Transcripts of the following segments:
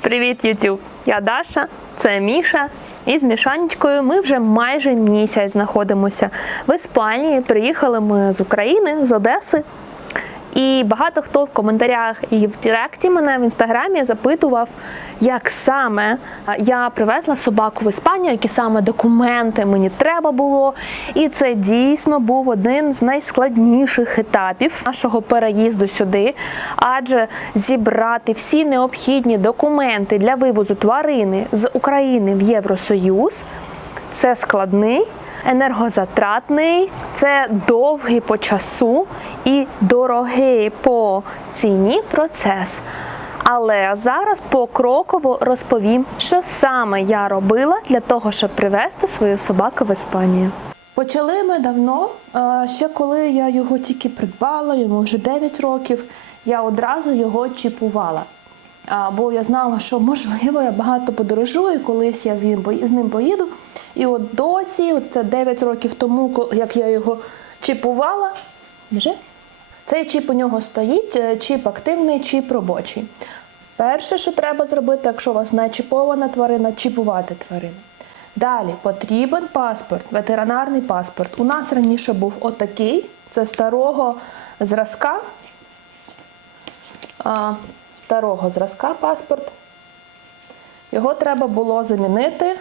Привіт, YouTube! Я Даша, це Міша. І з Мішанечкою ми вже майже місяць знаходимося в Іспанії. Приїхали ми з України, з Одеси. І багато хто в коментарях і в Директі мене в інстаграмі запитував, як саме я привезла собаку в Іспанію, які саме документи мені треба було. І це дійсно був один з найскладніших етапів нашого переїзду сюди, адже зібрати всі необхідні документи для вивозу тварини з України в Євросоюз це складний, енергозатратний, це довгий по часу і дорогий по ціні процес. Але зараз покроково розповім, що саме я робила для того, щоб привезти свою собаку в Іспанію. Почали ми давно, е, ще коли я його тільки придбала, йому вже 9 років, я одразу його чіпувала. Бо я знала, що можливо я багато подорожую, колись я з ним, з ним поїду. І от досі, от це 9 років тому, як я його чіпувала, Біжи. цей чіп у нього стоїть, е, чіп активний, чіп робочий. Перше, що треба зробити, якщо у вас не чіпована тварина, чіпувати тварину. Далі потрібен паспорт, ветеринарний паспорт. У нас раніше був отакий, це старого зразка. Старого зразка паспорт. Його треба було замінити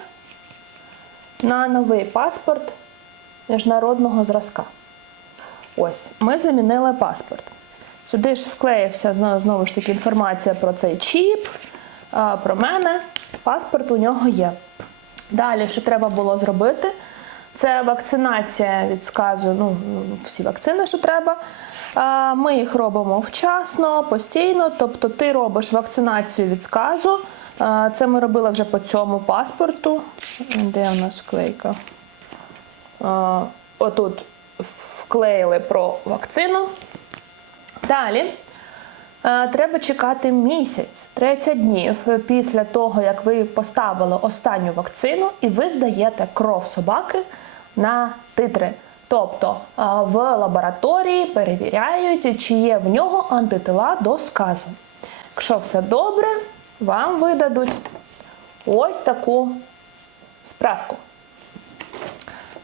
на новий паспорт міжнародного зразка. Ось, ми замінили паспорт. Сюди ж вклеївся знову, знову ж таки інформація про цей чіп, про мене. Паспорт у нього є. Далі, що треба було зробити, це вакцинація від сказу, ну, всі вакцини, що треба. Ми їх робимо вчасно, постійно. Тобто ти робиш вакцинацію від сказу. Це ми робили вже по цьому паспорту. Де у нас вклейка? А, Отут вклеїли про вакцину. Далі треба чекати місяць, 30 днів після того, як ви поставили останню вакцину, і ви здаєте кров собаки на титри. Тобто е, в лабораторії перевіряють, чи є в нього антитила до сказу. Якщо все добре, вам видадуть ось таку справку.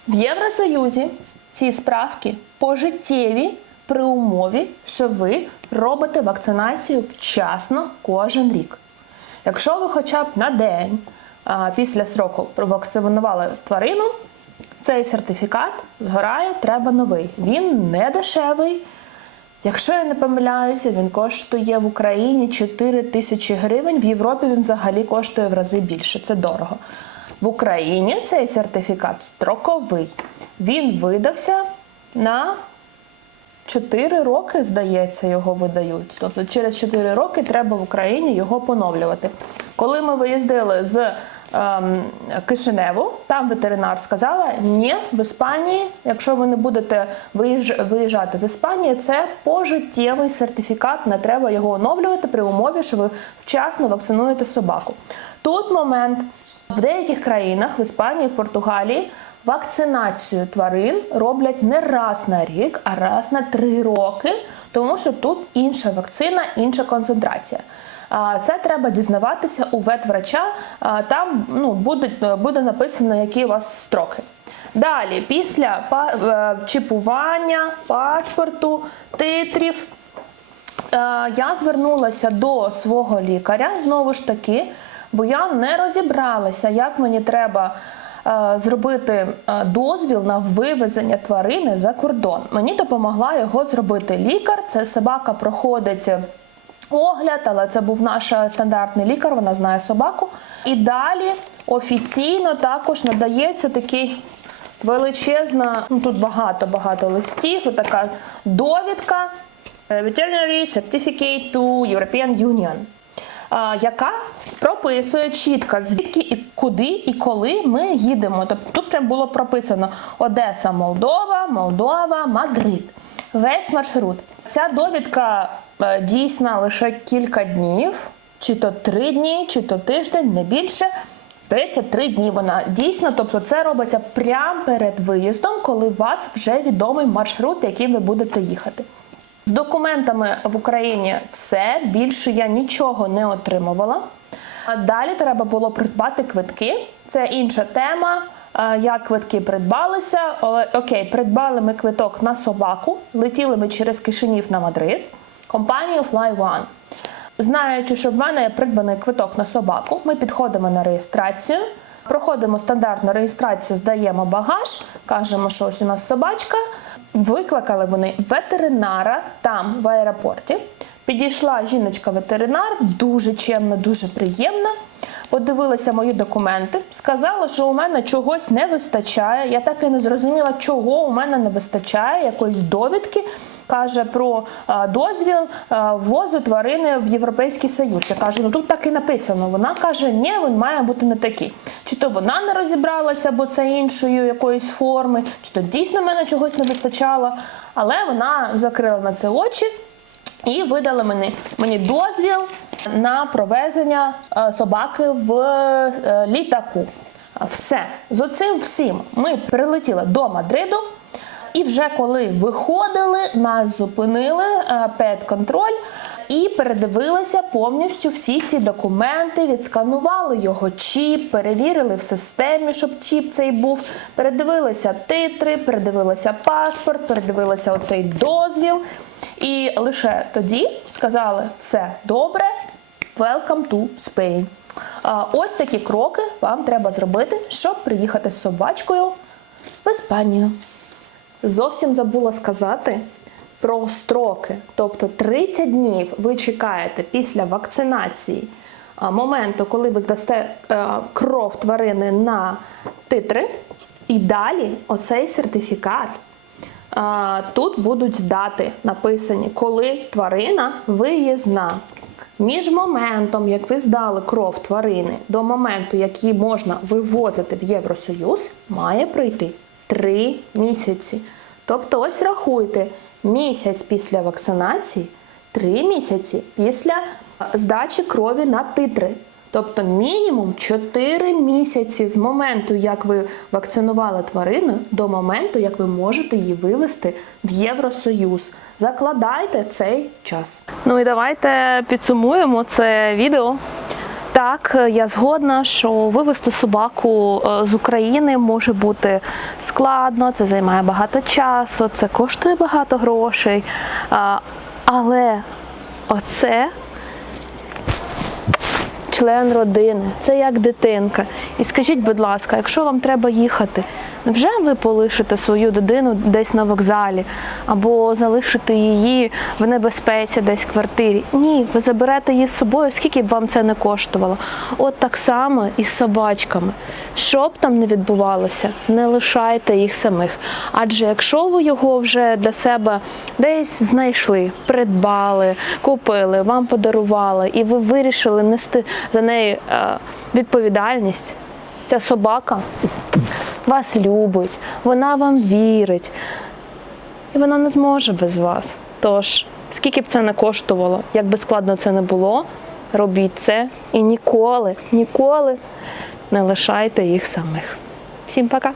В Євросоюзі ці справки пожиттєві при умові, що ви робите вакцинацію вчасно кожен рік. Якщо ви хоча б на день а, після сроку провакцинували тварину, цей сертифікат згорає, треба новий. Він не дешевий. Якщо я не помиляюся, він коштує в Україні 4 тисячі гривень, в Європі він взагалі коштує в рази більше. Це дорого. В Україні цей сертифікат строковий. Він видався на 4 роки, здається, його видають. Тобто через 4 роки треба в Україні його поновлювати. Коли ми виїздили з ем, Кишиневу, там ветеринар сказала, ні, в Іспанії, якщо ви не будете виїж- виїжджати з Іспанії, це пожиттєвий сертифікат, не треба його оновлювати при умові, що ви вчасно вакцинуєте собаку. Тут момент в деяких країнах, в Іспанії, в Португалії, вакцинацію тварин роблять не раз на рік, а раз на три роки, тому що тут інша вакцина, інша концентрація. Це треба дізнаватися у ветврача. Там ну, буде, буде написано, які у вас строки. Далі, після е, чіпування, паспорту, титрів, Е, я звернулася до свого лікаря знову ж таки, бо я не розібралася, як мені треба зробити е, дозвіл на вивезення тварини за кордон. Мені допомогла його зробити лікар. Це собака проходить. Огляд, але це був наш е, стандартний лікар, вона знає собаку. І далі офіційно також надається такий величезна, ну тут багато-багато листів, така довідка е, Veterinary Certificate to European Union, яка прописує чітко, звідки і куди і коли ми їдемо. Тобто тут прям було прописано Одеса, Молдова, Молдова, Мадрид. Весь маршрут. Ця довідка е, дійсна лише кілька днів, чи то три дні, чи то тиждень, не більше. Здається, три дні вона дійсна, тобто це робиться прямо перед виїздом, коли у вас вже відомий маршрут, яким ви будете їхати. З документами в Україні все більше я нічого не отримувала. А Далі треба було придбати квитки. Це інша тема. е, Як квитки придбалися? Але окей, придбали ми квиток на собаку, летіли ми через Кишинів на Мадрид, компанію Fly One. Знаючи, що в мене є придбаний квиток на собаку, ми підходимо на реєстрацію, проходимо стандартну реєстрацію, здаємо багаж, кажемо, що ось у нас собачка. Викликали вони ветеринара там в аеропорті. Підійшла жіночка-ветеринар, дуже чемна, дуже приємна. Подивилася мої документи, сказала, що у мене чогось не вистачає. Я так і не зрозуміла, чого у мене не вистачає, якоїсь довідки. Каже про е, дозвіл е, ввозу тварини в Європейський Союз. Я кажу, ну тут так і написано. Вона каже, ні, він має бути не такий. Чи то вона не розібралася, бо це іншої якоїсь форми, чи то дійсно мене чогось не вистачало. Але вона закрила на це очі і видали мені, мені дозвіл на провезення е, собаки в літаку. Все з оцим всім ми прилетіли до Мадриду. І вже коли виходили, нас зупинили е, педконтроль і передивилися повністю всі ці документи, відсканували його чіп, перевірили в системі, щоб чіп цей був. Передивилися титри, передивилися паспорт, передивилися оцей дозвіл. І лише тоді сказали: все добре, welcome to Spain. Ось такі кроки вам треба зробити, щоб приїхати з собачкою в Іспанію. Зовсім забула сказати про строки. Тобто 30 днів ви чекаєте після вакцинації моменту, коли ви здасте е, кров тварини на титри, і далі оцей сертифікат. Тут будуть дати написані, коли тварина виїзна. Між моментом, як ви здали кров тварини, до моменту, як її можна вивозити в Євросоюз, має пройти 3 місяці. Тобто, ось рахуйте, місяць після вакцинації, 3 місяці після здачі крові на титри. Тобто мінімум 4 місяці з моменту, як ви вакцинували тварину, до моменту, як ви можете її вивести в Євросоюз. Закладайте цей час. Ну і давайте підсумуємо це відео. Так, я згодна, що вивезти собаку е, з України може бути складно, це займає багато часу, це коштує багато грошей. Але оце член родини, це як дитинка. І скажіть, будь ласка, якщо вам треба їхати, невже ви полишите свою дитину десь на вокзалі або залишите її в небезпеці десь в квартирі? Ні, ви заберете її з собою, скільки б вам це не коштувало. От так само і з собачками. Що б там не відбувалося, не лишайте їх самих. Адже якщо ви його вже для себе десь знайшли, придбали, купили, вам подарували, і ви вирішили нести за неї е, відповідальність, ця собака вас любить, вона вам вірить, і вона не зможе без вас. Тож, скільки б це не коштувало, як би складно це не було, робіть це і ніколи, ніколи не лишайте їх самих. Всім пока!